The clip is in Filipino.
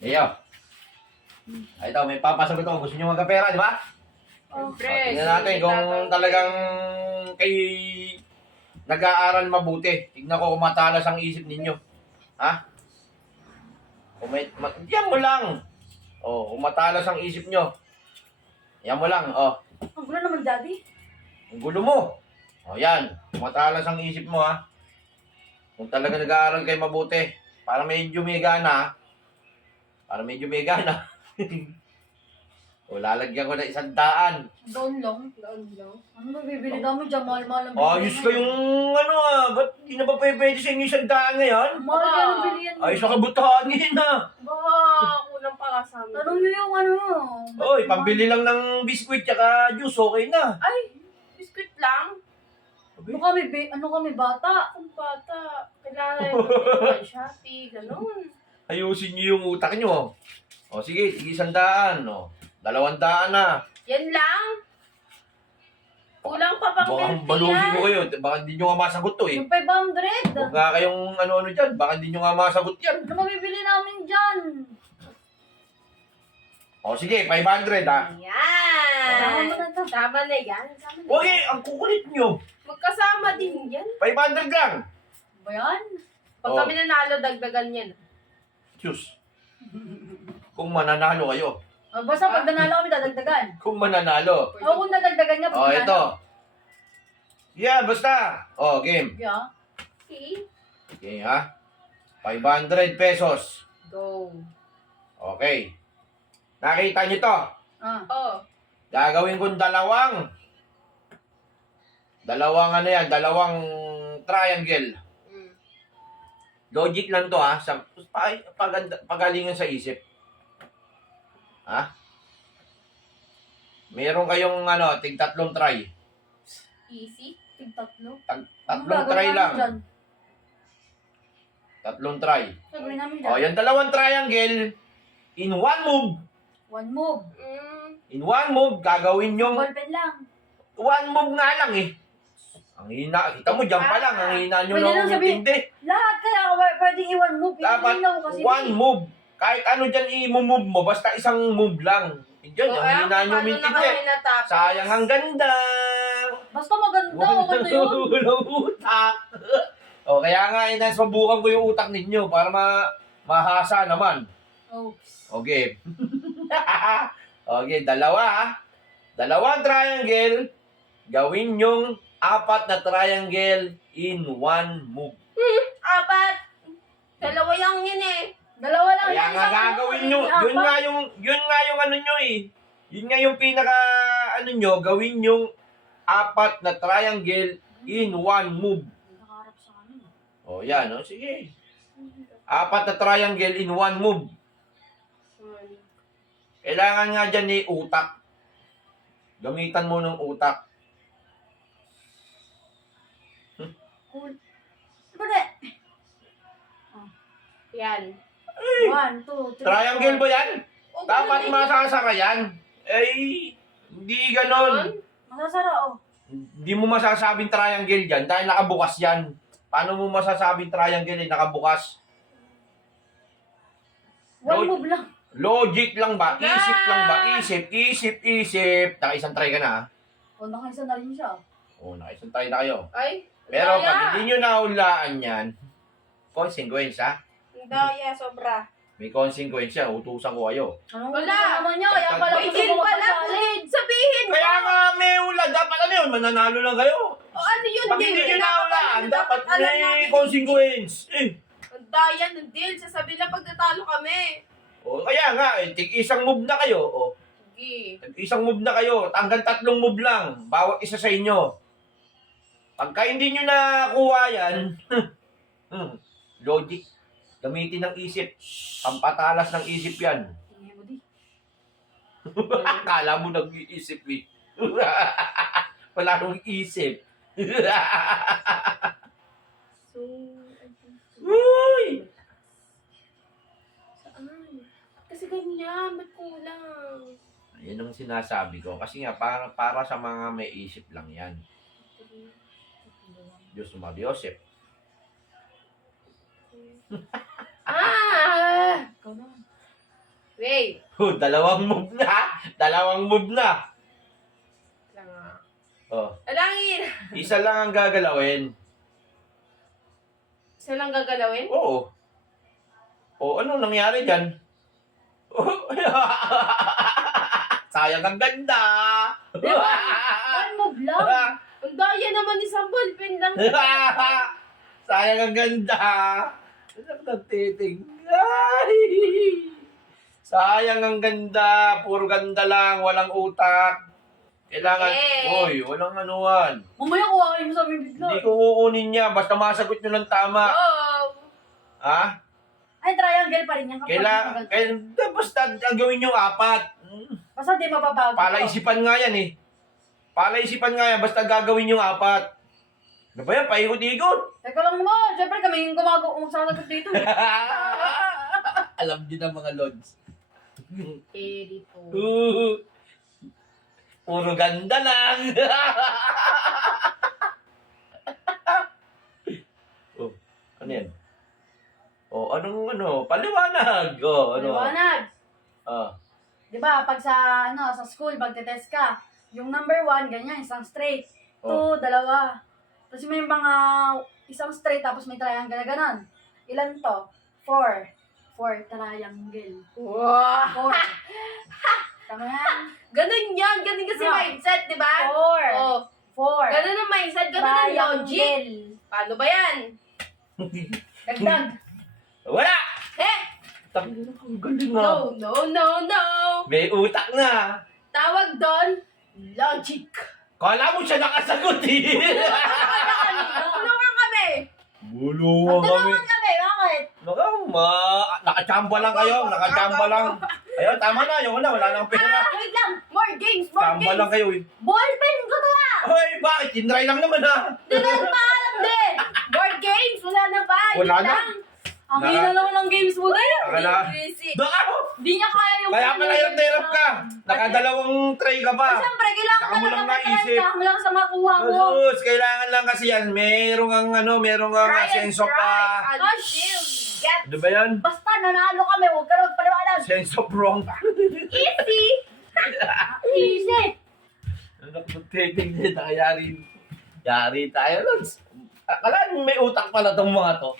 Iyo. Ay, ito, may papasagot ako. Gusto nyo magkapera, di ba? Siyempre. Tingnan natin kung talagang kay nag-aaral mabuti. Tignan ko kung matalas ang isip ninyo. Ha? Kung yan mo lang. Oh, kung matalas ang isip nyo. Yan mo lang, oh. Ang gulo naman, Daddy. Ang gulo mo. O yan, matalas ang isip mo ha. Kung talaga nag-aaral kayo mabuti, para medyo may gana, para medyo may gana, o lalagyan ko na 100. Doon lang. Ano ba bibili namin dyan? Mahal-mahal ang Ayos kayong ano ba't di na ba pwede sa inyo 100 ngayon? Mahal ka ang bilihan mo. Ay, sa kabutahan ngayon ha. Baka kulang pa ka sa amin. Tanong nyo yung ano. Oy, pambili lang ng biskwit tsaka juice, okay na. Ay, biskuit lang? Ano kami, bata? Ang bata. Kailangan yung Shopee, ganun. Ayusin niyo yung utak niyo. O sige, 100. O, 200 na. Yan lang? Kulang pa pang Baka baluhin ko kayo. Baka hindi nyo nga masagot to eh. Yung 500. Huwag nga kayong ano-ano dyan. Baka hindi nyo nga masagot yan. Ano mabibili namin dyan? O sige, 500 ha. Yan. Tama na to. Tama na yan. Tama na. Okay, ang kukulit nyo. Magkasama din yan. 500 lang. Ba yan? Pag Oh. kami nanalo, dagdagan yan. Diyos. Kung mananalo kayo. Basta pag nanalo kami, dadagdagan. Kung mananalo. O kung nadagdagan niya, O ito. Yeah, basta. O, game. Yeah. Okay. Okay ha. 500 pesos. Go. Okay. Nakita nyo to. Oh. Gagawin kong dalawang ano yan, dalawang triangle. Mm. Logic lang to ha, sa pagalingan sa isip. Ha? Meron kayong ano, tig-tatlong try. Easy. Tig-tatlo. Tatlong try lang. Tatlong try. Gagawin namin O, dyan. yung dalawang triangle, in one move, One move. gagawin yung Ballpen lang. one move nga lang eh. Ang hina, kita mo dyan pa lang, ang hina nyo Pwede lang lang sabihin, intindi. lahat kaya pwedeng i-one move. Dapat Hindi ako kasi. one move. Kahit ano dyan i-move mo, basta isang move lang. Diyan, ang hina nyo intindi. Sayang ang ganda. Basta maganda. Okay na yun. Walang utak. O, kaya nga, inasubukan ko yung utak ninyo para mahasa naman. Oops. Okay. Okay, dalawa ha. Dalawang triangle, gawin yung 4 na triangle in one move. Apat. Dalawa lang yun eh. Dalawa lang. Kaya yan, nga isang gagawin ano, nyo, apat. yun nga yung ano nyo eh. Yun nga yung pinaka, ano nyo, gawin yung 4 na triangle in one move. Nakaharap sa amin. O, yan, o, sige. 4 na triangle in one move. Kailangan nga dyan ni utak. Gamitan mo ng utak. Cool. Bale. Yan. 1, 2, 3. Triangle ba yan? O, Dapat ganun din. masasara yan. Eh, hindi ganon. Masasara, oh. Hindi mo masasabing triangle dyan dahil nakabukas yan. Paano mo masasabing triangle eh, nakabukas? One move lang. Logic lang ba? Isip lang ba? Isip. Naka-isang try ka na ha? O, nakaisa na rin siya. Oo, naka-isang try na kayo. Ay, Pero daya. pag hindi nyo nahulaan yan, consequence ha? Ang daya, sobra. May consequence yan, utusan ko kayo. Anong Wala. naman niya? Kaya pala May gusto din mo pala. magpasalit. Sabihin mo. Kaya nga may hula, dapat ano yun, mananalo lang kayo. O ano yun, Pag hindi nyo nahulaan, dapat alam may namin. consequence. Ang daya ng deal. Sasabihin lang pag natalo kami. O, kaya nga, isang move na kayo. O, Sige. isang move na kayo. Hanggang 3 move lang. Bawat isa sa inyo. Pagka hindi nyo nakuha yan, logic. Gamitin ng isip. Pampatalas ng isip yan. Tingnan mo di. Akala mo nag-iisip eh. Wala nang isip. So, Uy! saan? Kasi ganyan, ba't kulang? Yan ang sinasabi ko. Kasi nga, para sa mga may isip lang yan. Diyos Mariosep. Ah! Ikaw na. Okay. Dalawang move na. Dalawang move na. Lang nga. Oh. Alangin! Isa lang ang gagalawin. Isa lang gagalawin? Oo. O, ano nangyari dyan? Sayang ang ganda. One move lang. Ang daya naman ni Sambal. Pin lang. Sayang ang ganda. Ang nagtiting. Ay! Sayang ang ganda. Puro ganda lang. Walang utak. Kailangan, oy, walang anuan. Mamaya kuhain mo sa amin bigla. Hindi ko kukunin niya. Basta masagot nyo ng tama. Oh! Ha? Ay, triangle pa rin yan. Basta ang gawin nyo 4. Basta di mababago. Palaisipan nga yan eh. Palaisipan nga yan. Basta gagawin nyo 4. Ano ba yan? Paikot-ikot. Teka lang mo. Siyempre kami yung magsasagot dito. Alam din ang mga lods. Erito. Puro ganda lang. Oh, ano yan? Oh, anong ano? Paliwanag. Oh, ano? Paliwanag. Ah. Di ba, pag sa school, magte-test ka, yung number 1, ganyan, isang straight. 2, dalawa. Tapos may mga isang straight, tapos may triangle na ganon. Ilan to? 4. 4 triangle. Wow! 4. Tama yan? Ganun yan. Ganun kasi Ah. mindset, di ba? 4. Oh. 4. Ganun ang mindset. Ganun ang logic. Triangle. Paano ba yan? Dagdag. Wala! He! Ang galing nga. No, no, no, no! May utak na. Tawag doon, logic. Kala mo siya nakasagot eh. Tulungan kami! Bulungan kami. Tulungan kami, bakit? Nakachamba lang kayo. Nakachamba lang. Ayun, tama na. Yung una, wala nang pera. Wait lang. More games, more Chamba lang games! kayo eh. Ballpen ko to ah! Hoy, bakit? Tinry lang naman ha. Hindi ko pa alam din. More games! Wala na ba? Wala Yun na. lang. Ang hina naman ng games mo na yun. Akala. Easy. Hindi niya kaya yung... Kaya pala hirap na hirap ka. Nakadalawang tray ka pa. Siyempre, kailangan Saka mo talaga lang mag-try naisip. ka hanggang sa makuha mo. Jesus, kailangan lang kasi yan. Merong ang merong ang Try and sense of try until you get Ano ba yan? Basta nanalo kami, huwag ka rin paliwanag. Sense of wrong. easy. Easy. Ano ko titignan na yari tayo nun. Akala may utak pala tong mga to.